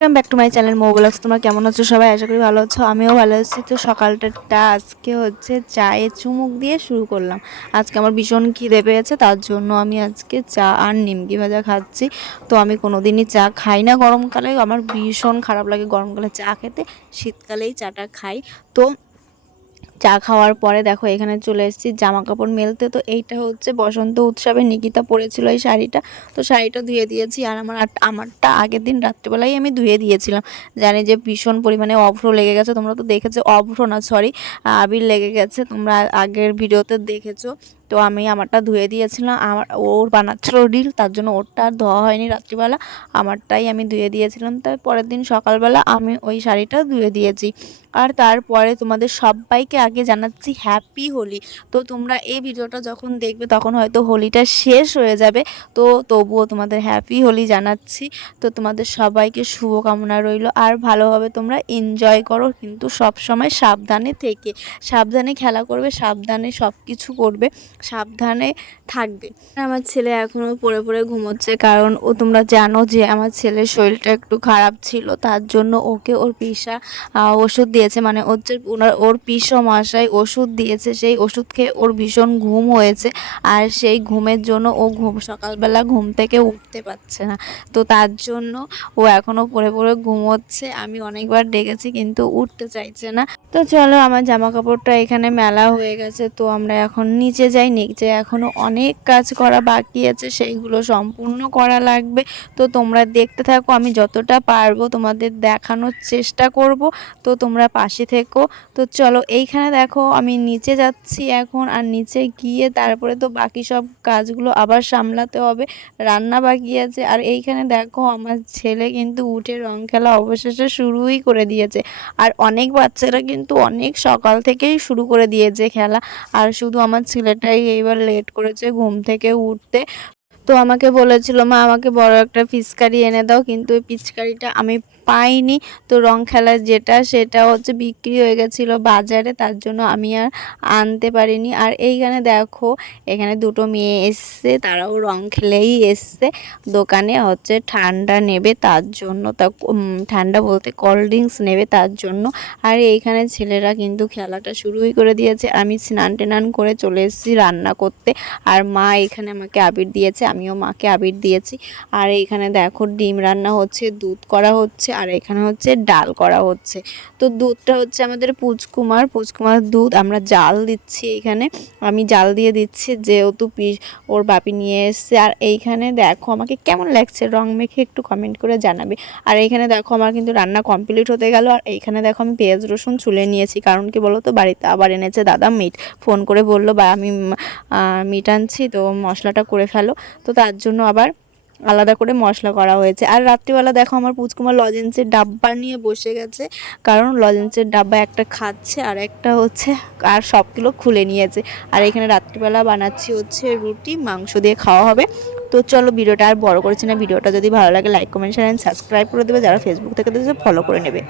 Welcome back to my channel Mo vlogs. তোমরা কেমন আছো সবাই? আশা করি ভালো আছো। আমিও ভালো আছি। তো সকালটা আজকে হচ্ছে চায়ে চুমুক দিয়ে শুরু করলাম। আজকে আমার ভীষণ খিদে পেয়েছে, তার জন্য আমি আজকে চা আর নিমকি ভাজা খাচ্ছি। তো আমি কোনোদিনই চা খাই না গরমকালে, আমার ভীষণ খারাপ লাগে গরমকালে চা খেতে। শীতকালেই চাটা খাই। তো চা খাওয়ার পরে দেখো এখানে চলে এসেছি জামা কাপড় মেলতে। তো এইটা হচ্ছে বসন্ত উৎসবে নিকিতা পরেছিল এই শাড়িটা। তো শাড়িটা ধুয়ে দিয়েছি, আর আমারটা আগের দিন রাত্রিবেলায় আমি ধুয়ে দিয়েছিলাম। জানি যে ভীষণ পরিমাণে অভ্র লেগে গেছে, তোমরা তো দেখেছো, অভ্র না সরি আবির লেগে গেছে, তোমরা আগের ভিডিওতে দেখেছো। তো আমি আমারটা ধুয়ে দিয়েছিলাম, আমার ওর বানাচ্ছিল রিল, তার জন্য ওরটা আর ধোয়া হয়নি রাত্রিবেলা, আমারটাই আমি ধুয়ে দিয়েছিলাম। তাই পরের দিন সকালবেলা আমি ওই শাড়িটা ধুয়ে দিয়েছি। আর তারপরে তোমাদের সবাইকে আগে জানাচ্ছি হ্যাপি হোলি। তো তোমরা এই ভিডিওটা যখন দেখবে তখন হয়তো হোলিটা শেষ হয়ে যাবে, তো তবুও তোমাদের হ্যাপি হোলি জানাচ্ছি। তো তোমাদের সবাইকে শুভকামনা রইল, আর ভালোভাবে তোমরা এনজয় করো, কিন্তু সব সময় সাবধানে থেকে, সাবধানে খেলা করবে, সাবধানে সব কিছু করবে, সাবধানে থাকবে। আমার ছেলে এখনও পড়ে পড়ে ঘুমোচ্ছে, কারণ ও তোমরা জানো যে আমার ছেলের শরীরটা একটু খারাপ ছিল, তার জন্য ওকে ওর পিসা ওষুধ দিয়েছে, মানে হচ্ছে ওর পিসো মশাই ওষুধ দিয়েছে, সেই ওষুধ খেয়ে ওর ভীষণ ঘুম হয়েছে। আর সেই ঘুমের জন্য ও সকালবেলা ঘুম থেকে উঠতে পারছে না। তো তার জন্য ও এখনও পড়ে পড়ে ঘুমোচ্ছে। আমি অনেকবার ডেকেছি কিন্তু উঠতে চাইছে না। তো চলো, আমার জামা কাপড়টা এখানে মেলা হয়ে গেছে, তো আমরা এখন নিচে যাই। নিচে এখনও অনেক কাজ করা বাকি আছে, সেইগুলো সম্পূর্ণ করা লাগবে। তো তোমরা দেখতে থাকো, আমি যতটা পারবো তোমাদের দেখানোর চেষ্টা করব। তো তোমরা পাশে থেকো। তো চলো, এইখানে দেখো আমি নিচে যাচ্ছি এখন, আর নিচে গিয়ে তারপরে তো বাকি সব কাজগুলো আবার সামলাতে হবে, রান্না বাকি আছে। আর এইখানে দেখো আমার ছেলে কিন্তু উঠে রং খেলা অবশেষে শুরুই করে দিয়েছে। আর অনেক বাচ্চারা কিন্তু অনেক সকাল থেকেই শুরু করে দিয়েছে খেলা, আর শুধু আমার ছেলেটাই এইবার লেট করেছে ঘুম থেকে উঠতে। তো আমাকে বলেছিল, মা আমাকে বড় একটা পিচকারি এনে দাও, কিন্তু ওই পিচকারিটা আমি পাইনি। তো রং খেলার যেটা, সেটা হচ্ছে বিক্রি হয়ে গেছিলো বাজারে, তার জন্য আমি আর আনতে পারিনি। আর এইখানে দেখো, এখানে দুটো মেয়ে এসছে, তারাও রং খেলেই এসছে। দোকানে হচ্ছে ঠান্ডা নেবে তার জন্য, তা ঠান্ডা বলতে কোল্ড ড্রিঙ্কস নেবে তার জন্য। আর এইখানে ছেলেরা কিন্তু খেলাটা শুরুই করে দিয়েছে। আমি স্নান টেনান করে চলে এসেছি রান্না করতে, আর মা এখানে আমাকে আবির দিয়েছে, আমিও মাকে আবির দিয়েছি। আর এইখানে দেখো ডিম রান্না হচ্ছে, দুধ করা হচ্ছে, আর এখানে হচ্ছে ডাল করা হচ্ছে। তো দুধটা হচ্ছে আমাদের পুচকুমার দুধ, আমরা জাল দিচ্ছি এখানে, আমি জাল দিয়ে দিচ্ছি, যেহেতু ওর বাপি নিয়ে এসছে। আর এইখানে দেখো আমাকে কেমন লাগছে রং মেখে, একটু কমেন্ট করে জানাবে। আর এইখানে দেখো আমার কিন্তু রান্না কমপ্লিট হতে গেল। আর এইখানে দেখো আমি পেঁয়াজ রসুন ছুলে নিয়েছি, কারণ কি বলো তো, বাড়িতে আবার এনেছে দাদা মিট, ফোন করে বললো বা আমি মিট আনছি, তো মশলাটা করে ফেলো। তো তার জন্য আবার আলাদা করে মশলা করা হয়েছে। আর রাত্রিবেলা দেখো আমার পুচকুমার লজেন্সের ডাব্বা নিয়ে বসে গেছে, কারণ লজেন্সের ডাব্বা একটা খাচ্ছে আর একটা হচ্ছে, আর সবগুলো খুলে নিয়েছে। আর এখানে রাত্রিবেলা বানাচ্ছি হচ্ছে রুটি, মাংস দিয়ে খাওয়া হবে। তো চলো, ভিডিওটা আর বড় করছি না। ভিডিওটা যদি ভালো লাগে like comment share and subscribe করে দেবে, যারা ফেসবুক থেকে দেখছে ফলো করে নেবে।